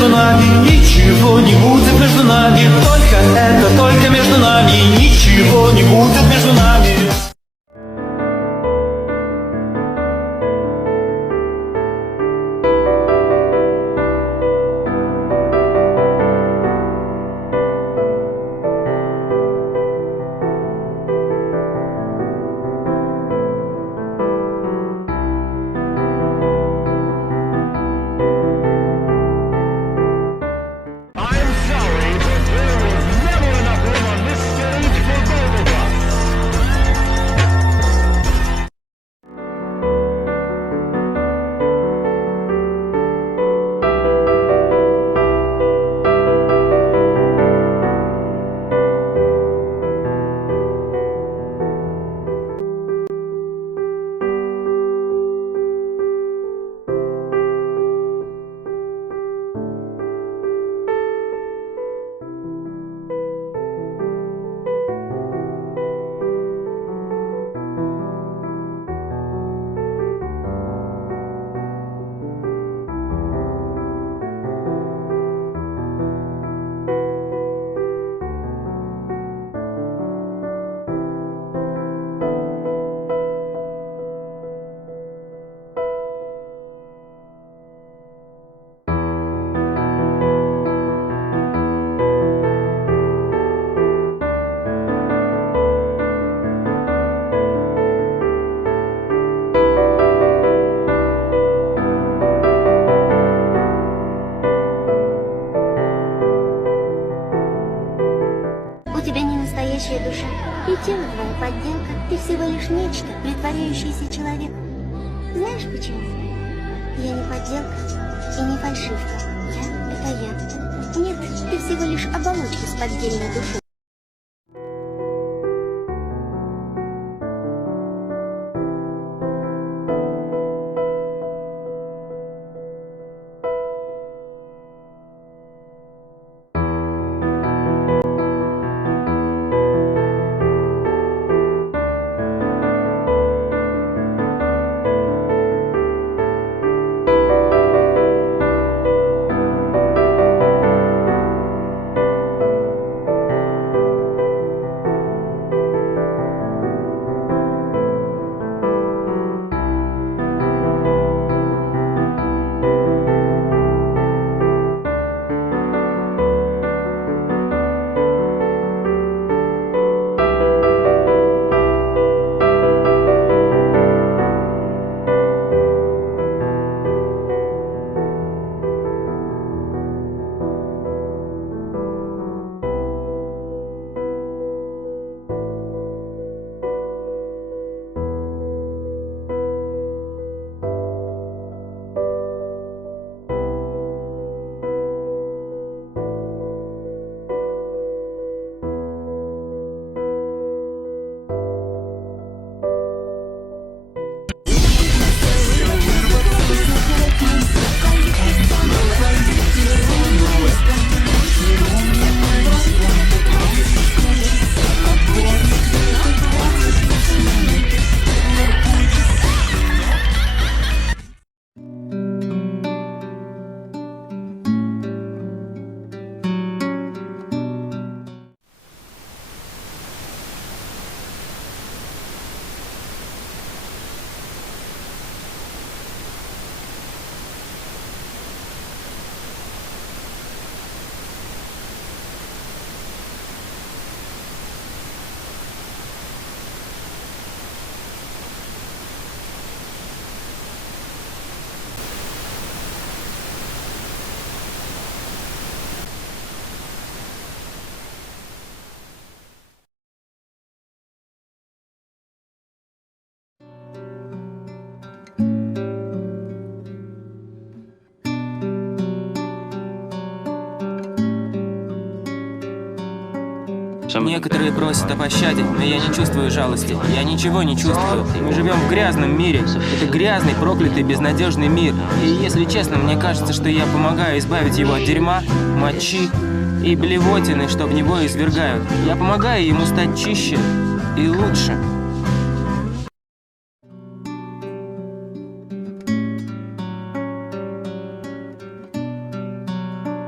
между нами, ничего не будет между нами. Только это, только между нами, ничего не будет между нами. У тебя не настоящая душа, и тело твоя подделка. Ты всего лишь нечто, притворяющееся человеком. Знаешь почему? Я не подделка и не фальшивка. Я — это я. Нет, ты всего лишь оболочка с поддельной душой. Некоторые просят о пощаде, но я не чувствую жалости. Я ничего не чувствую. Мы живем в грязном мире. Это грязный, проклятый, безнадежный мир. И если честно, мне кажется, что я помогаю избавить его от дерьма, мочи и блевотины, что в него извергают. Я помогаю ему стать чище и лучше.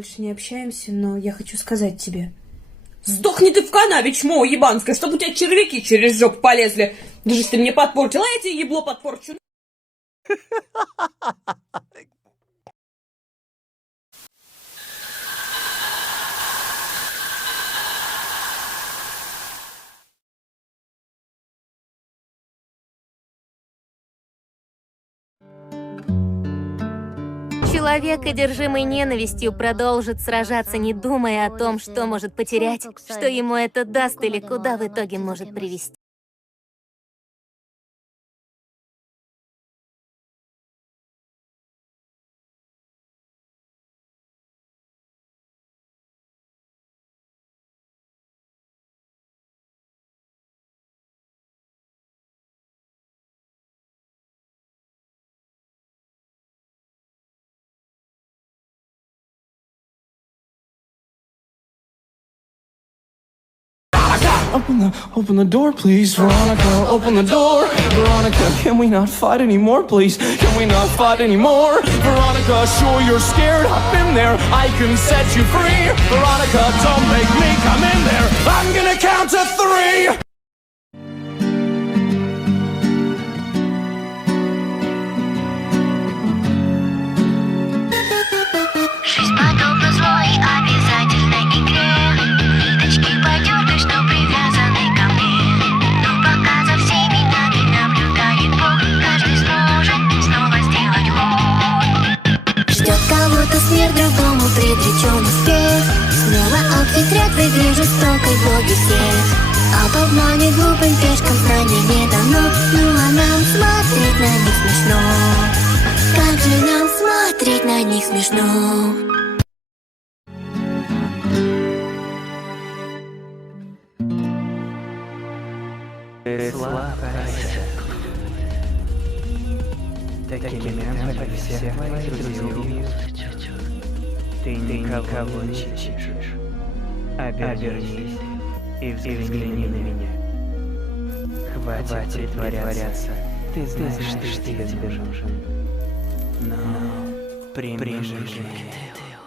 больше не общаемся, но я хочу сказать тебе. Сдохни ты в канаве, чмо ебанское, чтобы у тебя червяки через жопу полезли. Даже если ты мне подпортила, я тебе ебло подпорчу. Человек, одержимый ненавистью, продолжит сражаться, не думая о том, что может потерять, что ему это даст или куда в итоге может привести. Open the door, please, Veronica. Open the door, Veronica. Can we not fight anymore, please? Can we not fight anymore, Veronica? Sure you're scared. I've been there. I can set you free, Veronica. Don't make me come in there. I'm gonna count to 3. Жизнь подобна злой обязательной игре. Ниточки потерты, что привязаны ко мне. Но пока за всеми нами наблюдает Бог, каждый сможет снова сделать ход. Ждет кого-то смерть, другому предречен успех. Снова обхитрят в игре жестокой боги всех. Об обмане глупым пешкам знания не дано. Ну а нам смотреть на них смешно. Как же нам смотреть на них смешно. Такими темпами всех твоих друзей убьют. Ты никого не чешешь. Обернись и взгляни на меня. Хватит притворяться. Ты знаешь, что я тебе нужен. Но прими же.